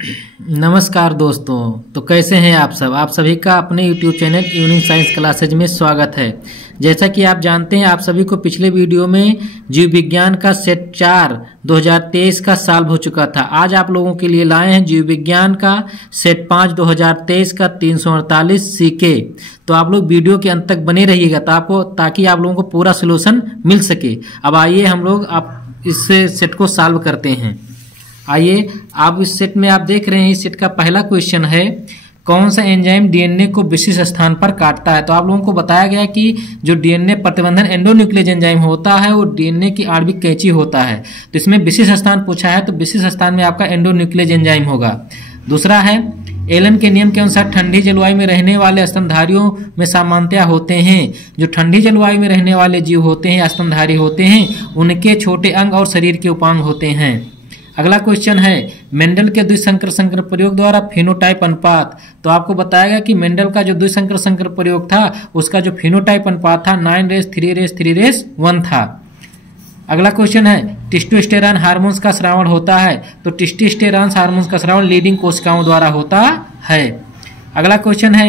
नमस्कार दोस्तों। तो कैसे हैं आप सब? आप सभी का अपने YouTube channel evening science classes में स्वागत है। जैसा कि आप जानते हैं, आप सभी को पिछले वीडियो में जीव विज्ञान का सेट 4 2023 का सॉल्व हो चुका था। आज आप लोगों के लिए लाए हैं जीव विज्ञान का सेट 5 2023 का 348 सीके। तो आप लोग वीडियो के अंत तक बने रहिएगा ताकि आप लोगों को पूरा सोल्यूशन मिल सके। अब आइए हम लोग इस सेट को सॉल्व करते हैं। आइए, आप इस सेट में आप देख रहे हैं, इस सेट का पहला क्वेश्चन है, कौन सा एंजाइम डीएनए को विशिष्ट स्थान पर काटता है। तो आप लोगों को बताया गया कि जो डीएनए प्रतिबंधन एंडोन्यूक्लियस एंजाइम होता है वो डीएनए की आणविक कैंची होता है। तो इसमें विशिष्ट स्थान पूछा है, तो विशिष्ट स्थान में आपका एंडोन्यूक्लियस एंजाइम होगा। दूसरा है, एलन के नियम के अनुसार ठंडी जलवायु में रहने वाले स्तनधारियों में सामान्यतया होते हैं। जो ठंडी जलवायु में रहने वाले जीव होते हैं, स्तनधारी होते हैं, उनके छोटे अंग और शरीर के उपांग होते हैं। अगला क्वेश्चन है, मेंडल के द्विसंकर प्रयोग द्वारा फिनोटाइप अनुपात। तो आपको बताएगा कि मेंडल का जो द्विसंकर प्रयोग था उसका जो फिनोटाइप अनुपात था 9:3:1 था। अगला क्वेश्चन है, टेस्टोस्टेरॉन हार्मोन्स का स्रावण होता है। तो टेस्टोस्टेरॉन हार्मोन्स का स्रावण लीडिंग कोशिकाओं द्वारा होता है। अगला क्वेश्चन है,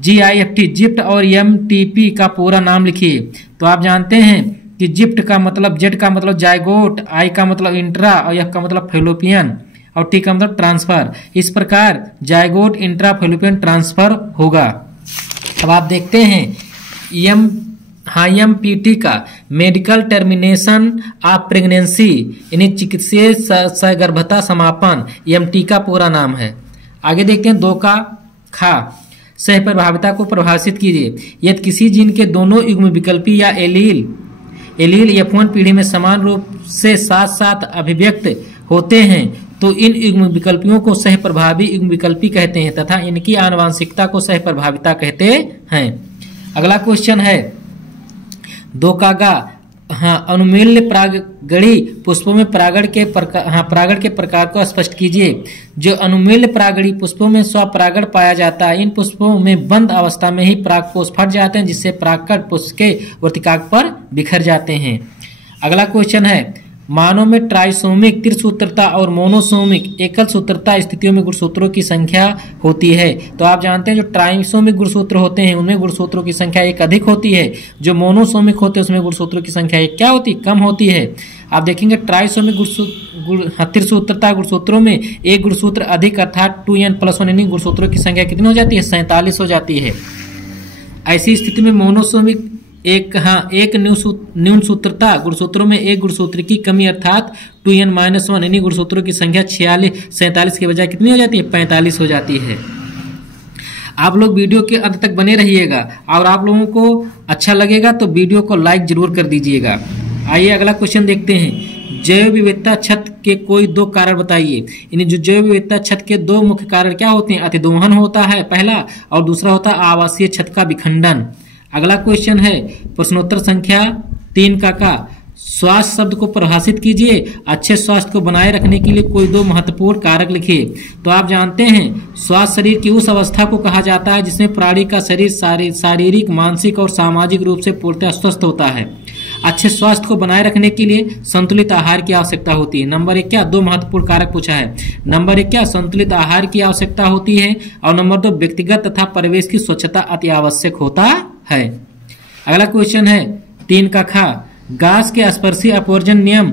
GIFT जिप्ट और MTP का पूरा नाम लिखिए। तो आप जानते हैं कि जिप्ट का मतलब, जेड का मतलब जायगोट, आई का मतलब इंट्रा और एफ का मतलब फेलोपियन और टी का मतलब ट्रांसफर। इस प्रकार जायगोट इंट्रा फेलोपियन ट्रांसफर होगा। अब आप देखते हैं MPT का मेडिकल टर्मिनेशन ऑफ प्रेगनेंसी यानी चिकित्सीय सगर्भता समापन, MT का पूरा नाम है। आगे देखते हैं 2 का खा, सह प्रभाविता को परिभाषित कीजिए। यदि किसी जीन के दोनों युग्म विकल्पी या एलील F1 पीढ़ी में समान रूप से साथ साथ अभिव्यक्त होते हैं तो इन युग्म विकल्पियों को सह प्रभावी युग्म विकल्पी कहते हैं तथा इनकी आनुवांशिकता को सह प्रभाविता कहते हैं। अगला क्वेश्चन है 2 का गा, अनुमील्य परागणी पुष्पों में परागण के प्रकार को स्पष्ट कीजिए। जो अनुमील्य परागणी पुष्पों में स्वपरागण पाया जाता है, इन पुष्पों में बंद अवस्था में ही परागकोश फट जाते हैं जिससे परागकण पुष्प के वर्तिकाग्र पर बिखर जाते हैं। अगला क्वेश्चन है, मानव में ट्राइसोमिक त्रिसूत्रता और मोनोसोमिक एकल सूत्रता स्थितियों में गुणसूत्रों की संख्या होती है। तो आप जानते हैं जो ट्राइसोमिक गुणसूत्र होते हैं उनमें गुणसूत्रों की संख्या 1 अधिक होती है। जो मोनोसोमिक होते हैं उसमें गुणसूत्रों की संख्या 1 क्या होती, कम होती है। आप देखेंगे ट्राइसोमिक त्रिसूत्रता गुणसूत्रों में एक गुणसूत्र अधिक अर्थात 2n+1 यानी गुणसूत्रों की संख्या कितनी हो जाती है, 47 हो जाती है। ऐसी स्थिति में मोनोसोमिक एक न्यून सूत्रता गुणसूत्रों में एक गुणसूत्र की कमी अर्थात 2n-1 यानी गुणसूत्रों की संख्या 47 के बजाय कितनी हो जाती है, 45 हो जाती है। आप लोग वीडियो के अंत तक बने रहिएगा और आप लोगों को अच्छा लगेगा तो वीडियो को लाइक जरूर कर दीजिएगा। आइए अगला क्वेश्चन देखते हैं, जैव विविधता छत के कोई 2 कारण बताइए। यानी जो जैव विविधता छत के 2 मुख्य कारण क्या होते हैं, अतिदोहन होता है पहला और दूसरा होता है आवासीय छत का विखंडन। अगला क्वेश्चन है प्रश्नोत्तर संख्या 3 का स्वास्थ्य शब्द को परिभाषित कीजिए। अच्छे स्वास्थ्य को बनाए रखने के लिए कोई 2 महत्वपूर्ण कारक लिखिए। तो आप जानते हैं स्वास्थ्य शरीर की उस अवस्था को कहा जाता है जिसमें प्राणी का शरीर शारीरिक, मानसिक और सामाजिक रूप से पूर्णतः स्वस्थ होता है। अच्छे स्वास्थ्य को बनाए रखने के लिए संतुलित आहार की आवश्यकता होती है। नंबर 1 क्या, 2 महत्वपूर्ण कारक पूछा है। नंबर 1 क्या, संतुलित आहार की आवश्यकता होती है और नंबर 2 व्यक्तिगत तथा परिवेश की स्वच्छता अति आवश्यक होता है। अगला क्वेश्चन है 3 का खा, गैस के स्पर्शी अपवर्जन नियम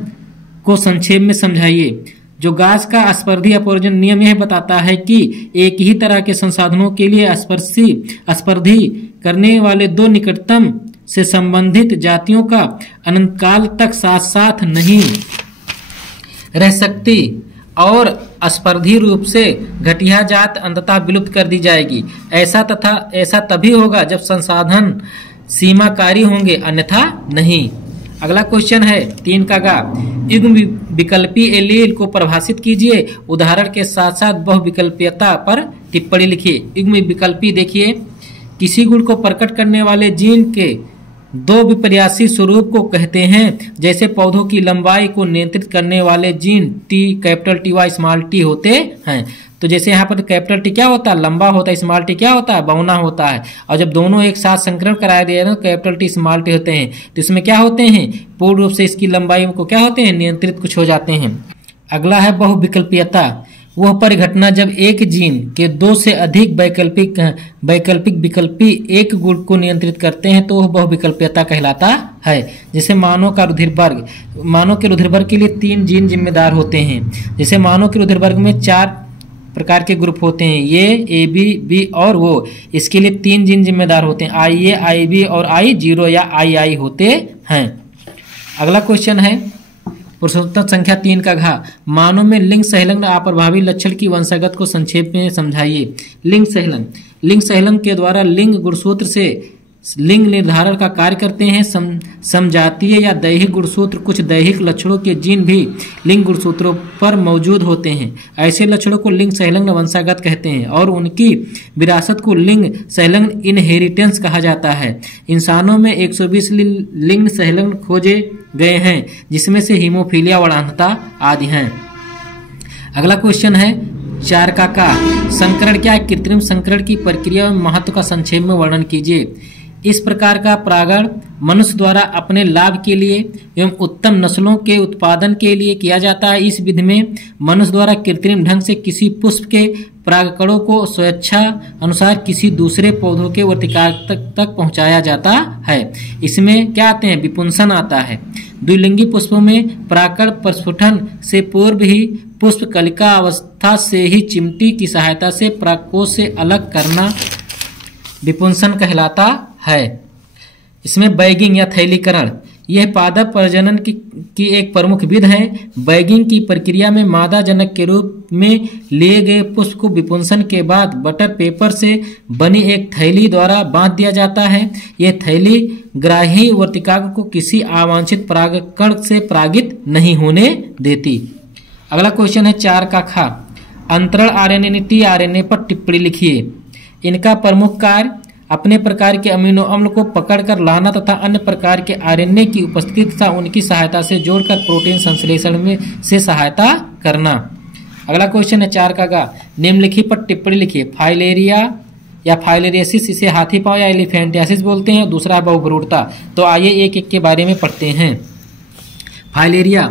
को संक्षेप में समझाइए। जो गैस का स्पर्धी अपवर्जन नियम यह बताता है कि एक ही तरह के संसाधनों के लिए स्पर्धी करने वाले 2 निकटतम से संबंधित जातियों का अनंतकाल तक साथ साथ नहीं रह सकती और स्पर्धी रूप से घटिया जात अंततः विलुप्त कर दी जाएगी। ऐसा तभी होगा जब संसाधन सीमाकारी होंगे, अन्यथा नहीं। अगला क्वेश्चन है 3 का गा, युग्म विकल्पी एलील को परिभाषित कीजिए। उदाहरण के साथ साथ बहुविकल्पीयता पर टिप्पणी लिखिए। युग्म विकल्पी देखिए, किसी गुण को प्रकट करने वाले जीन के 2 विपर्यासी स्वरूप को कहते हैं। जैसे पौधों की लंबाई को नियंत्रित करने वाले जीन कैपिटल टी व स्मॉल टी होते हैं। तो जैसे यहाँ पर कैपिटल टी क्या होता है, लंबा होता है, स्मॉल टी क्या होता है, बौना होता है। और जब दोनों एक साथ संकरण कराए दिए तो कैपिटल टी स्मॉल टी होते हैं। तो इसमें क्या होते हैं, पूर्ण रूप से इसकी लंबाई को क्या होते हैं, नियंत्रित कुछ हो जाते हैं। अगला है बहुविकल्पीयता। वह परिघटना जब एक जीन के दो से अधिक वैकल्पिक विकल्पी एक गुण को नियंत्रित करते हैं तो वह बहुविकल्पीयता कहलाता है। जैसे मानव के रुधिर वर्ग के लिए 3 जीन जिम्मेदार होते हैं। जैसे मानव के रुधिर वर्ग में 4 प्रकार के ग्रुप होते हैं, ए, बी, बी और ओ। इसके लिए 3 जीन जिम्मेदार होते हैं, IA, IB और I0 या II होते हैं। अगला क्वेश्चन है प्रश्नोत्तर संख्या 3 का घ। मानव में लिंग संलग्न अप्रभावी लक्षण की वंशागत को संक्षेप में समझाइए। लिंग संलग्न के द्वारा लिंग गुणसूत्र से लिंग निर्धारण का कार्य करते हैं। समजातीय या दैहिक गुणसूत्र कुछ दैहिक लक्षणों के जीन भी लिंग गुणसूत्रों पर मौजूद होते हैं। ऐसे लक्षणों को लिंग संलग्न वंशागत कहते हैं और उनकी विरासत को लिंग संलग्न इनहेरिटेंस कहा जाता है। इंसानों में 120 लिंग संलग्न खोजे गए हैं, जिसमें से हीमोफीलिया, वरानता आदि हैं। अगला क्वेश्चन है 4 का संकरण क्या है? कृत्रिम संकरण की प्रक्रिया और महत्व का संक्षेप में वर्णन कीजिए। इस प्रकार का परागण मनुष्य द्वारा अपने लाभ के लिए एवं उत्तम नस्लों के उत्पादन के लिए किया जाता है। इस विधि में मनुष्य द्वारा कृत्रिम ढंग से किसी पुष्प के परागकणों को स्वेच्छा अनुसार किसी दूसरे पौधों के वर्तिकाग्र तक पहुंचाया जाता है। इसमें क्या आते हैं? विपुंसन आता है। द्विलिंगी पुष्पों में परागकण प्रस्फुटन से पूर्व ही पुष्प कलिका अवस्था से ही चिमटी की सहायता से परागकोश से अलग करना विपुंसन कहलाता है। इसमें बैगिंग या थैलीकरण, यह पादप प्रजनन की एक प्रमुख विधि है। बैगिंग की प्रक्रिया में मादा जनक के रूप में लिए गए पुष्प को विपुंसन के बाद बटर पेपर से बनी एक थैली द्वारा बांध दिया जाता है। यह थैली ग्राही वर्तिकाग्र को किसी अवांछित परागकण से परागित नहीं होने देती। अगला क्वेश्चन है 4 का ख। अंतरण RNA tRNA पर टिप्पणी लिखिए। इनका प्रमुख कार्य अपने प्रकार के अमीनो अम्ल को पकड़कर लाना तथा अन्य प्रकार के RNA की उपस्थिति तथा उनकी सहायता से जोड़कर प्रोटीन संश्लेषण में से सहायता करना। अगला क्वेश्चन है 4 का ग। निम्नलिखित पर टिप्पणी लिखिए। फाइलेरिया या फाइलेरियासिस, इसे हाथी पाँव या एलिफेंटियासिस बोलते हैं। दूसरा है बहुभ्रूणता। तो आइए एक एक के बारे में पढ़ते हैं। फाइलेरिया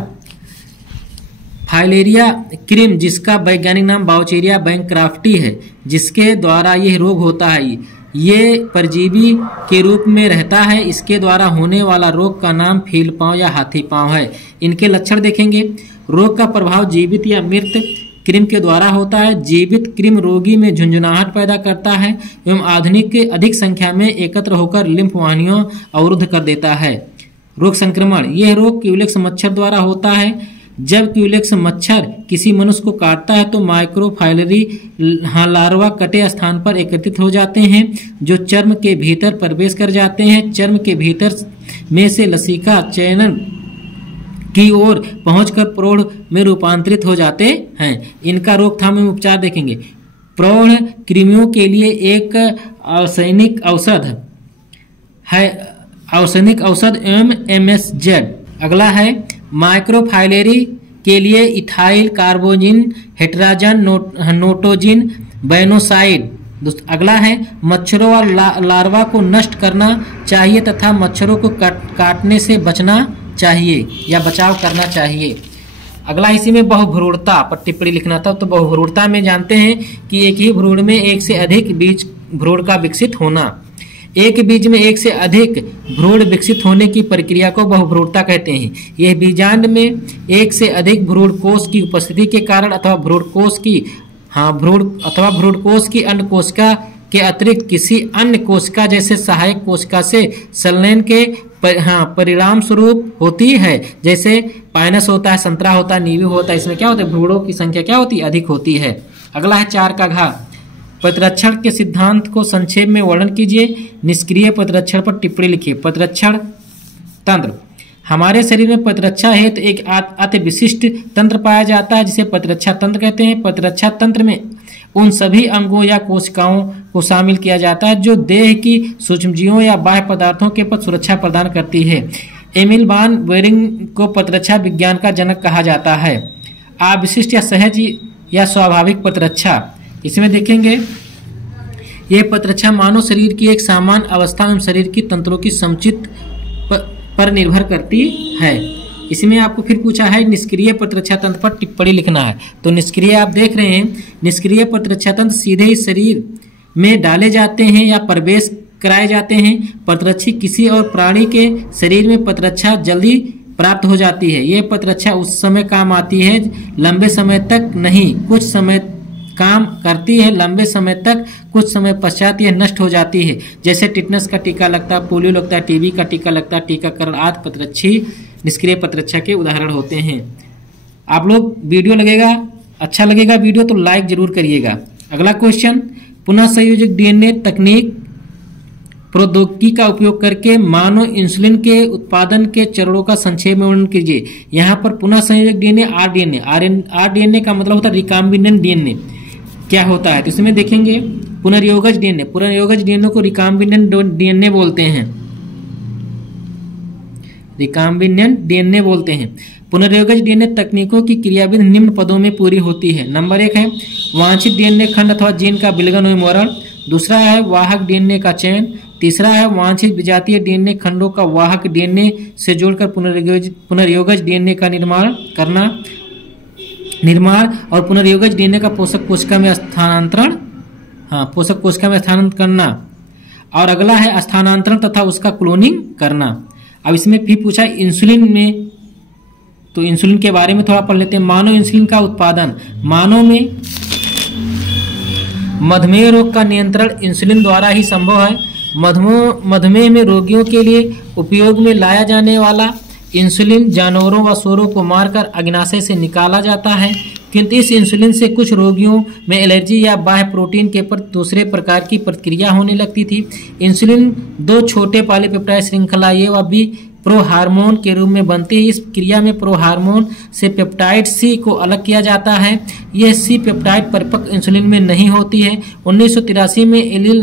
क्रीम, जिसका वैज्ञानिक नाम बाउचेरिया बैंक्राफ्टी है, जिसके द्वारा यह रोग होता है। ये परजीवी के रूप में रहता है। इसके द्वारा होने वाला रोग का नाम फील पाँव या हाथी पाँव है। इनके लक्षण देखेंगे। रोग का प्रभाव जीवित या मृत क्रीम के द्वारा होता है। जीवित क्रीम रोगी में झुंझुनाहट पैदा करता है एवं अधिक संख्या में एकत्र होकर लिम्फ वाहिनियों अवरुद्ध कर देता है। रोग संक्रमण, यह रोग क्यूलेक्स मच्छर द्वारा होता है। जब क्यूलेक्स मच्छर किसी मनुष्य को काटता है तो माइक्रोफाइलरी लार्वा कटे स्थान पर एकत्रित हो जाते हैं, जो चर्म के भीतर प्रवेश कर जाते हैं। चर्म के भीतर में से लसिका चयन की ओर पहुंचकर प्रौढ़ में रूपांतरित हो जाते हैं। इनका रोकथाम एवं उपचार देखेंगे। प्रौढ़ कृमियों के लिए एक औषधीय औषध एवं MSZ। अगला है माइक्रोफाइलेरी के लिए इथाइल कार्बोजिन हेट्राजन नोटोजिन बैनोसाइड। अगला है मच्छरों व लार्वा को नष्ट करना चाहिए तथा मच्छरों को काटने से बचना चाहिए या बचाव करना चाहिए। अगला इसी में बहुभ्रूणता पर टिप्पणी लिखना था। तो बहुभ्रूणता में जानते हैं कि एक ही भ्रूण में एक से अधिक बीज भ्रूण का विकसित होना। एक बीज में एक से अधिक भ्रूण विकसित होने की प्रक्रिया को बहुभ्रूणता कहते हैं। यह बीजांड में एक से अधिक भ्रूण कोष की उपस्थिति के कारण अथवा भ्रूण कोष की अन्य कोशिका के अतिरिक्त किसी अन्य कोशिका जैसे सहायक कोशिका से संलयन के परिणाम स्वरूप होती है। जैसे पाइनस होता है, संतरा होता है, नींबू होता है। इसमें क्या होता है? भ्रूणों की संख्या क्या होती है? अधिक होती है। अगला है 4 का घ। प्रतिरक्षण के सिद्धांत को संक्षेप में वर्णन कीजिए। निष्क्रिय प्रतिरक्षण पर टिप्पणी लिखिए। प्रतिरक्षण तंत्र, हमारे शरीर में प्रतिरक्षा हेतु एक अति विशिष्ट तंत्र पाया जाता है, जिसे प्रतिरक्षा तंत्र कहते हैं। प्रतिरक्षा तंत्र में उन सभी अंगों या कोशिकाओं को शामिल किया जाता है जो देह की सूक्ष्मजीवों या बाह्य पदार्थों के प्रति सुरक्षा प्रदान करती है। एमिल वान बेरिंग को प्रतिरक्षा विज्ञान का जनक कहा जाता है। अविशिष्ट या सहज या स्वाभाविक प्रतिरक्षा, इसमें देखेंगे ये प्रतिरक्षा मानव शरीर की एक सामान्य अवस्था एवं शरीर की तंत्रों की समुचित पर निर्भर करती है। इसमें आपको फिर पूछा है निष्क्रिय प्रतिरक्षा तंत्र पर टिप्पणी लिखना है। तो निष्क्रिय आप देख रहे हैं, निष्क्रिय प्रतिरक्षा तंत्र सीधे ही शरीर में डाले जाते हैं या प्रवेश कराए जाते हैं। प्रतिरक्षी किसी और प्राणी के शरीर में प्रतिरक्षा जल्दी प्राप्त हो जाती है। यह प्रतिरक्षा उस समय काम आती है, लंबे समय तक नहीं, कुछ समय काम करती है, लंबे समय तक, कुछ समय पश्चात यह नष्ट हो जाती है। जैसे टिटनस का टीका लगता है, पोलियो लगता है, टीबी का टीका लगता है, टीकाकरण आदि प्रतिरक्षी निष्क्रिय प्रतिरक्षा के उदाहरण होते हैं। आप लोग वीडियो लगेगा, अच्छा लगेगा वीडियो तो लाइक जरूर करिएगा। अगला क्वेश्चन, पुनः संयोजक डीएनए तकनीक प्रौद्योगिकी का उपयोग करके मानव इंसुलिन के उत्पादन के चरणों का संक्षेप में वर्णन कीजिए। यहाँ पर पुनः संयोजक डीएनए आरडीएनए का मतलब होता है रिकाम्बिनेंट डीएनए क्या होता है, तो इसमें देखेंगे पुनर्योगज डीएनए को रिकाम्बिनेंट डीएनए बोलते हैं, रिकाम्बिनेंट डीएनए बोलते हैं। पुनर्योगज डीएनए तकनीकों की क्रियाविधि निम्न पदों में पूरी होती है। नंबर 1 है वांछित डीएनए खंड अथवा जीन का विलगन व मरण। दूसरा है वाहक डीएनए का चयन। तीसरा है वांछित विजातीय डीएनए खंडों का वाहक डीएनए से जोड़कर पुनर्योगज डीएनए का निर्माण और पुनर्योगज डीएनए का पोषक कोशिका में स्थानांतरण करना। और अगला है स्थानांतरण तथा उसका क्लोनिंग करना। अब इसमें फिर पूछा इंसुलिन में, तो इंसुलिन के बारे में थोड़ा पढ़ लेते हैं। मानव इंसुलिन का उत्पादन, मानव में मधुमेह रोग का नियंत्रण इंसुलिन द्वारा ही संभव है। मधुमेह में रोगियों के लिए उपयोग में लाया जाने वाला इंसुलिन जानवरों व सूअरों को मारकर अग्नाशय से निकाला जाता है, किंतु इस इंसुलिन से कुछ रोगियों में एलर्जी या बाह्य प्रोटीन के प्रति दूसरे प्रकार की प्रतिक्रिया होने लगती थी। इंसुलिन 2 छोटे पॉलीपेप्टाइड श्रृंखला ए व बी प्रोहार्मोन के रूप में बनती है। इस क्रिया में प्रोहार्मोन से पेप्टाइड सी को अलग किया जाता है। यह सी पेप्टाइड परिपक्व इंसुलिन में नहीं होती है। 1983 में एली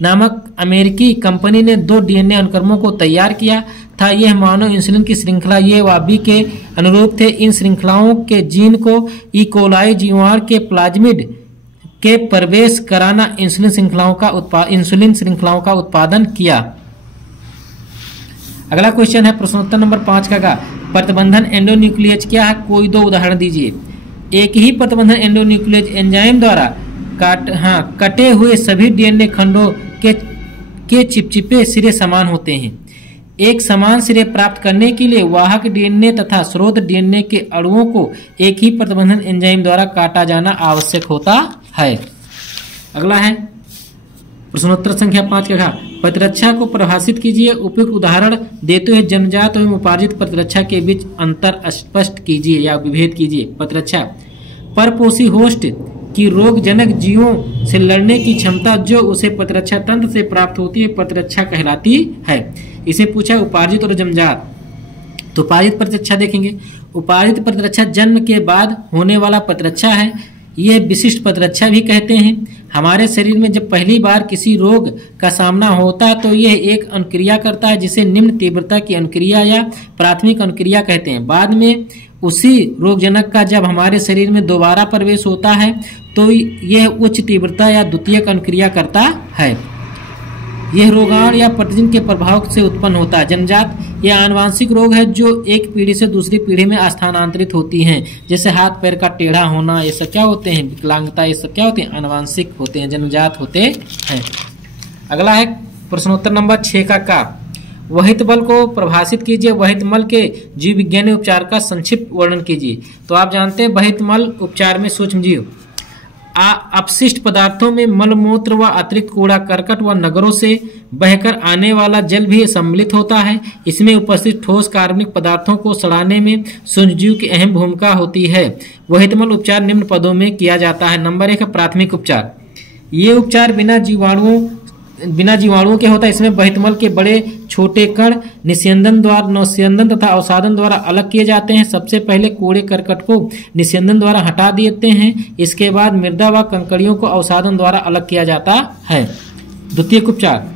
नामक अमेरिकी कंपनी ने 2 डीएनए अनुक्रमों को तैयार किया था। यह मानव इंसुलिन की श्रृंखला ए व बी के अनुरूप थे। इन श्रृंखलाओं के जीन को ई कोलाई जीवाणु के प्लाज्मिड के प्रवेश कराना इंसुलिन श्रृंखलाओं का उत्पादन किया। अगला क्वेश्चन है प्रश्नोत्तर नंबर 5 का प्रतिबंधन एंडोन्यूक्लियज क्या है, कोई 2 उदाहरण दीजिए। एक ही प्रतिबंधन एंडोन्यूक्लियज एंजाइम द्वारा कटे हुए सभी डीएनए खंडों के चिपचिपे सिरे समान होते हैं। एक समान सिरे प्राप्त करने के लिए वाहक डीएनए तथा स्रोत डीएनए के अणुओं को एक ही प्रतिबंधन एंजाइम द्वारा काटा जाना आवश्यक होता है। अगला है प्रश्नोत्तर संख्या 5 का प्रतिरक्षा को परिभाषित कीजिए। उपयुक्त उदाहरण देते हुए जन्मजात एवं उपार्जित प्रतिरक्षा के बीच अंतर स्पष्ट कीजिए या विभेद कीजिए। प्रतिरक्षा परपोषी होस्ट की रोगजनक जीवों से लड़ने की क्षमता जो उसे प्रतिरक्षा तंत्र से प्राप्त होती है प्रतिरक्षा कहलाती है। इसे पूछा उपार्जित और जन्मजात। तो उपार्जित प्रतिरक्षा देखेंगे। उपार्जित प्रतिरक्षा जन्म के बाद होने वाला प्रतिरक्षा है। यह विशिष्ट प्रतिरक्षा भी कहते हैं। हमारे शरीर में जब पहली बार किसी रोग का सामना होता है तो यह एक अनुक्रिया करता है जिसे निम्न तीव्रता की अनुक्रिया या प्राथमिक अनुक्रिया कहते हैं। बाद में उसी रोगजनक का जब हमारे शरीर में दोबारा प्रवेश होता है तो यह उच्च तीव्रता या द्वितीयक अनुक्रिया करता है। यह रोगाणु या प्रतिजन के प्रभाव से उत्पन्न होता है। जन्मजात यह आनुवांशिक रोग है जो एक पीढ़ी से दूसरी पीढ़ी में स्थानांतरित होती हैं, जैसे हाथ पैर का टेढ़ा होना, ये सब क्या होते हैं, विकलांगता, ये सब क्या होते हैं, आनुवांशिक होते हैं, जन्मजात होते हैं। अगला है प्रश्नोत्तर नंबर 6 का वहित बल को परिभाषित कीजिए। वहित मल के जीव विज्ञानी उपचार का संक्षिप्त वर्णन कीजिए। तो आप जानते हैं वहित मल उपचार में सूक्ष्म जीव अपशिष्ट पदार्थों में मलमूत्र व अतिरिक्त कूड़ा करकट व नगरों से बहकर आने वाला जल भी सम्मिलित होता है। इसमें उपस्थित ठोस कार्बनिक पदार्थों को सड़ाने में सूक्ष्मजीव की अहम भूमिका होती है। वहितमल उपचार निम्न पदों में किया जाता है। नंबर 1 प्राथमिक उपचार। ये उपचार बिना जीवाणुओं के होता है। इसमें वहितमल के बड़े छोटे कण निस्यंदन तथा अवसादन द्वारा अलग किए जाते हैं। सबसे पहले कूड़े करकट को निस्यंदन द्वारा हटा देते हैं। इसके बाद मृदा व कंकड़ियों को अवसादन द्वारा अलग किया जाता है। द्वितीयक उपचार,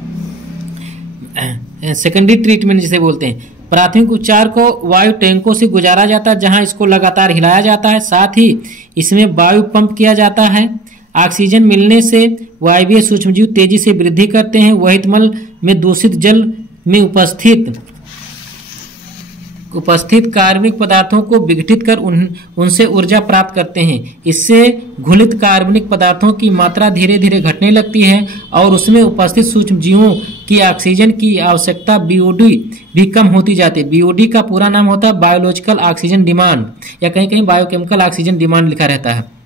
सेकेंडरी ट्रीटमेंट जिसे बोलते हैं। प्राथमिक उपचार को वायु टैंकों से गुजारा जाता है जहां इसको लगातार हिलाया जाता है। साथ ही इसमें वायु पंप किया जाता है। ऑक्सीजन मिलने से वायवीय सूक्ष्मजीव तेजी से वृद्धि करते हैं। वहितमल में दूषित जल में उपस्थित उपस्थित कार्बनिक पदार्थों को विघटित कर उनसे ऊर्जा प्राप्त करते हैं। इससे घुलित कार्बनिक पदार्थों की मात्रा धीरे धीरे घटने लगती है और उसमें उपस्थित सूक्ष्म जीवों की ऑक्सीजन की आवश्यकता बीओडी भी कम होती जाती है। बीओडी का पूरा नाम होता है बायोलॉजिकल ऑक्सीजन डिमांड, या कहीं कहीं बायोकेमिकल ऑक्सीजन डिमांड लिखा रहता है।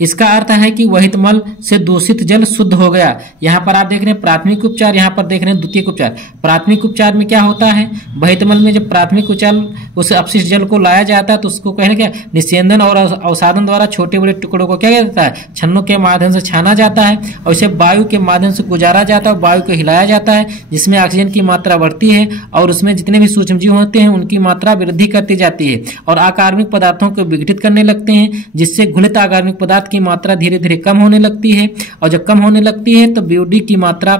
इसका अर्थ है कि वहित मल से दूषित जल शुद्ध हो गया। यहाँ पर आप देख रहे हैं प्राथमिक उपचार, यहाँ पर देख रहे हैं द्वितीयक उपचार। प्राथमिक उपचार में क्या होता है, वहित मल में जब प्राथमिक उपचार उस अपशिष्ट जल को लाया जाता है तो उसको कहने क्या, निस्यंदन और अवसादन द्वारा छोटे बड़े टुकड़ों को क्या जाता है, छन्नों के माध्यम से छाना जाता है और इसे वायु के माध्यम से गुजारा जाता है, वायु को हिलाया जाता है, जिसमें ऑक्सीजन की मात्रा बढ़ती है और उसमें जितने भी सूक्ष्मजीव होते हैं उनकी मात्रा वृद्धि करती जाती है और अकार्बनिक पदार्थों को विघटित करने लगते हैं, जिससे घुलित अकार्बनिक पदार्थ की मात्रा धीरे धीरे कम होने लगती है। और जब कम होने लगती है तो बीओडी की मात्रा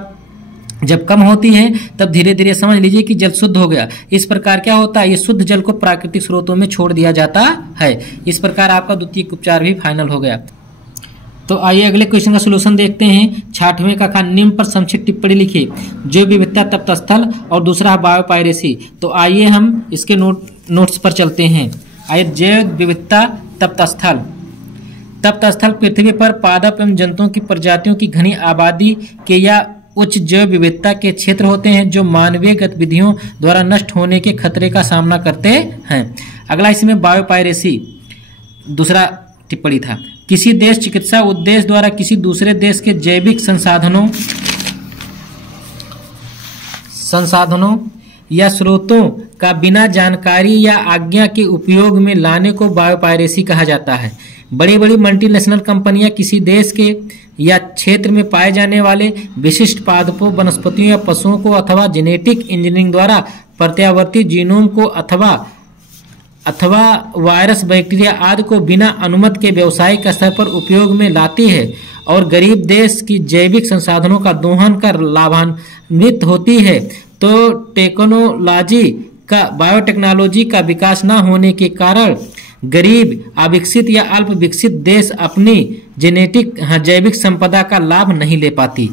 जब कम होती है तब धीरे धीरे समझ लीजिए कि जल शुद्ध हो गया। इस प्रकार क्या होता है, ये शुद्ध जल को प्राकृतिक स्रोतों में छोड़ दिया जाता है। इस प्रकार आपका द्वितीयक उपचार भी फाइनल हो गया। तो आइए अगले क्वेश्चन का सलूशन देखते हैं। 6वें का खा, निम्न पर संक्षिप्त टिप्पणी लिखिए। जैव विविधता तप्त स्थल और दूसरा बायोपायरेसी। तो आइए हम इसके नोट्स पर चलते हैं। आइए, जैव विविधता तप्त स्थल। तप्त स्थल पृथ्वी पर पादप एवं जंतुओं की प्रजातियों की घनी आबादी के या उच्च जैव विविधता के क्षेत्र होते हैं जो मानवीय गतिविधियों द्वारा नष्ट होने के खतरे का सामना करते हैं। अगला इसमें बायोपायरेसी दूसरा टिप्पणी था। किसी देश चिकित्सा उद्देश्य द्वारा किसी दूसरे देश के जैविक संसाधनों या स्रोतों का बिना जानकारी या आज्ञा के उपयोग में लाने को बायोपायरेसी कहा जाता है। बड़ी बड़ी मल्टीनेशनल कंपनियां किसी देश के या क्षेत्र में पाए जाने वाले विशिष्ट पादपों, वनस्पतियों या पशुओं को अथवा जेनेटिक इंजीनियरिंग द्वारा प्रत्यावर्ती जीनोम को अथवा वायरस, बैक्टीरिया आदि को बिना अनुमति के व्यावसायिक स्तर पर उपयोग में लाती है और गरीब देश की जैविक संसाधनों का दोहन कर लाभान्वित होती है। तो बायोटेक्नोलॉजी का विकास न होने के कारण गरीब, अविकसित या अल्प विकसित देश अपनी जैविक संपदा का लाभ नहीं ले पाती।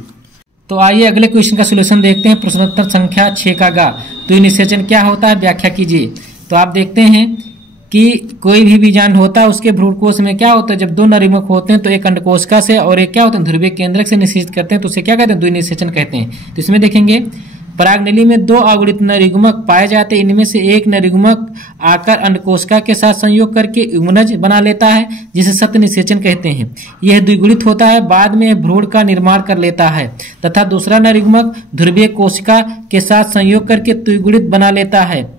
तो आइए अगले क्वेश्चन का सलूशन देखते हैं। प्रश्नोत्तर संख्या 6 का गा। तो निषेचन क्या होता है, व्याख्या कीजिए। तो आप देखते हैं कि कोई भी बीजांड होता है उसके भ्रूणकोश में क्या होता है, जब दो नरयुग्मक होते हैं तो एक अंडकोशिका से और एक क्या होता है ध्रुवीय केंद्रक से निषेचित करते हैं तो उसे क्या कहते हैं, द्विनिषेचन कहते हैं। तो इसमें देखेंगे परागनली में 2 अगुणित नरयुग्मक पाए जाते हैं। इनमें से एक नरयुग्मक आकर अंडकोशिका के साथ संयोग करके युग्मनज बना लेता है जिसे सत्य निषेचन कहते हैं। यह द्विगुणित होता है, बाद में भ्रूण का निर्माण कर लेता है, तथा दूसरा नरयुग्मक ध्रुवीय कोशिका के साथ संयोग करके द्विगुणित बढ़ा लेता है।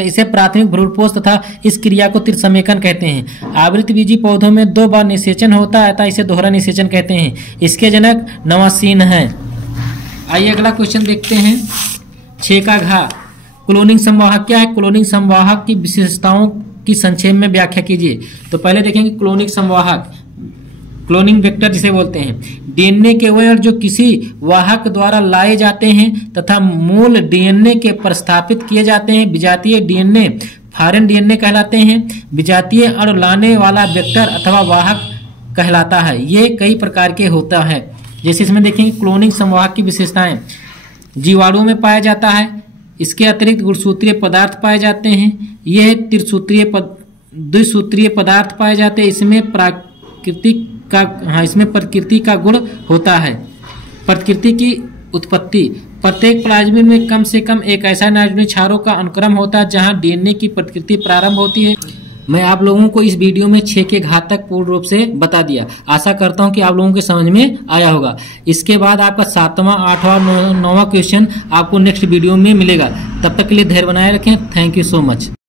इसे प्राथमिक भ्रूणपोष तथा इस क्रिया को त्रिसमेकन कहते हैं। आवृतबीजी पौधों में 2 बार निषेचन होता है अतः इसे दोहरा निषेचन कहते हैं। इसके जनक नवासीन है। आइए अगला क्वेश्चन देखते हैं। 6 का घा। क्लोनिंग संवाहक क्या है, क्लोनिंग संवाहक की विशेषताओं की संक्षेप में व्याख्या कीजिए। तो पहले देखेंगे क्लोनिंग संवाहक, क्लोनिंग वेक्टर जिसे बोलते हैं, डीएनए के अवयव जो किसी वाहक द्वारा लाए जाते हैं तथा मूल डीएनए के प्रस्थापित किए जाते हैं। विजातीय डीएनए फॉरेन डीएनए कहलाते हैं। विजातीय अणु लाने वाला वेक्टर अथवा वाहक कहलाता है। ये कई प्रकार के होता है। जैसे इसमें देखेंगे क्लोनिंग संवाहक की विशेषताएं, जीवाणुओं में पाया जाता है। इसके अतिरिक्त गुणसूत्रीय पदार्थ पाए जाते हैं। यह द्विसूत्रीय पदार्थ पाए जाते हैं। इसमें प्रकृति का गुण होता है। प्रकृति की उत्पत्ति, प्रत्येक प्लाज्मिड में कम से कम एक ऐसा नाइट्रोजन क्षारों का अनुक्रम होता है जहां डीएनए की प्रकृति प्रारंभ होती है। मैं आप लोगों को इस वीडियो में 6 के घात तक पूर्ण रूप से बता दिया। आशा करता हूं कि आप लोगों के समझ में आया होगा। इसके बाद आपका 7वां, 8वां और 9वां क्वेश्चन आपको नेक्स्ट वीडियो में मिलेगा। तब तक के लिए धैर्य बनाए रखें। Thank you so much.